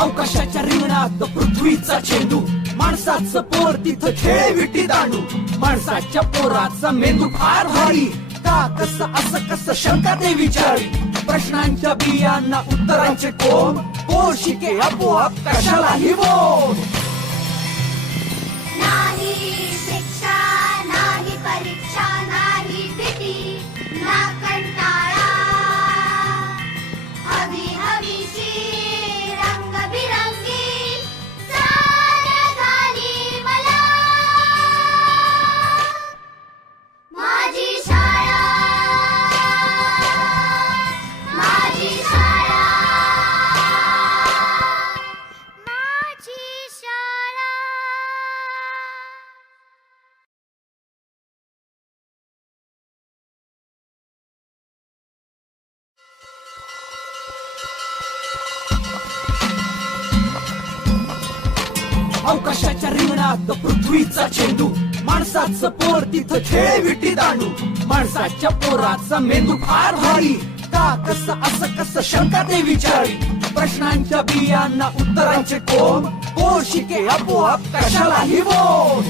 अवकाशाच्या रिंगणात पृथ्वीचा चेंडू. माणसाचं पोर तिथं खेळ विटी दांडू. माणसाच्या पोराचा मेंदू फार भारी. का कसं असं कसं शंका ते विचारी प्रश्नांच्या बियांना उत्तरांचे कोण कोशिके आपोआप कशालाही बोल. अवकाशाच्या रिंगणात पृथ्वीचा चेंडू. माणसाचं पोर तिथं खेळ विटी दांडू माणसाच्या पोराचा मेंदू फार भारी. का कस असं कस शंका ते विचारी. प्रश्नांच्या बियांना उत्तरांचे कोण पोर शिके आपोआप कशालाही बोल.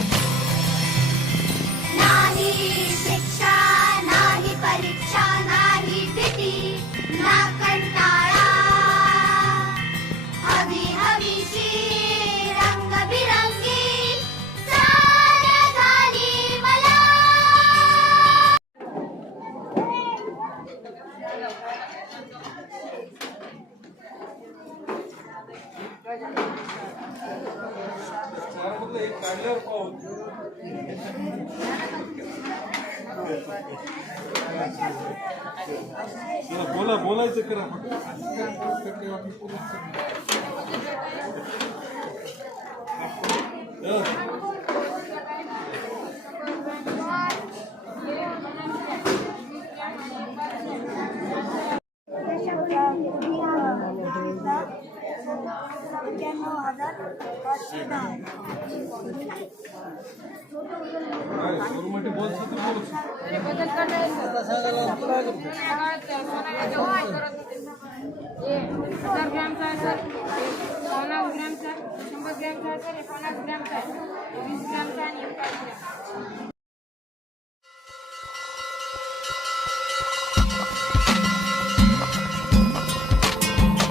बोला बोलायचं करा फक्त. काय, सुरमटी बोलतो तर हजार ग्रॅमचा आहे सर पन्नास ग्रॅमचा शंभर ग्रॅमचा आहे सर पन्नास ग्रॅमचा आहे वीस ग्रॅमचा आणि ग्रॅम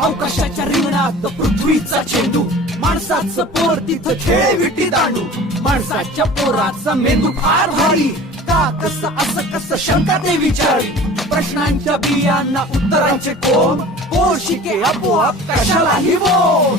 अवकाशाच्या रिंगणात पृथ्वीचा चेंडू. माणसाचं पोर तिथं खेळ विटी दांडू माणसाच्या पोराचा मेंदू फार भारी. का कसं असं कसं शंका ते विचारी. प्रश्नांच्या बियांना उत्तरांचे कोण? पोर शिके आपोआप कशालाही बोल.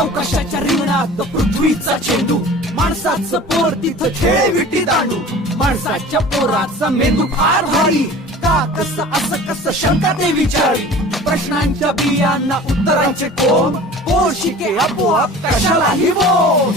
अवकाशाच्या रिंगणात पृथ्वीचा चेंडू. माणसाचं पोर तिथं खेळ विटी दांडू माणसाच्या पोराचा मेंदू फार भारी. का कस असं कस शंका ते विचारी. प्रश्नांच्या बियांना उत्तरांचे कोण? पोर शिके आपोआप कशालाही बोल.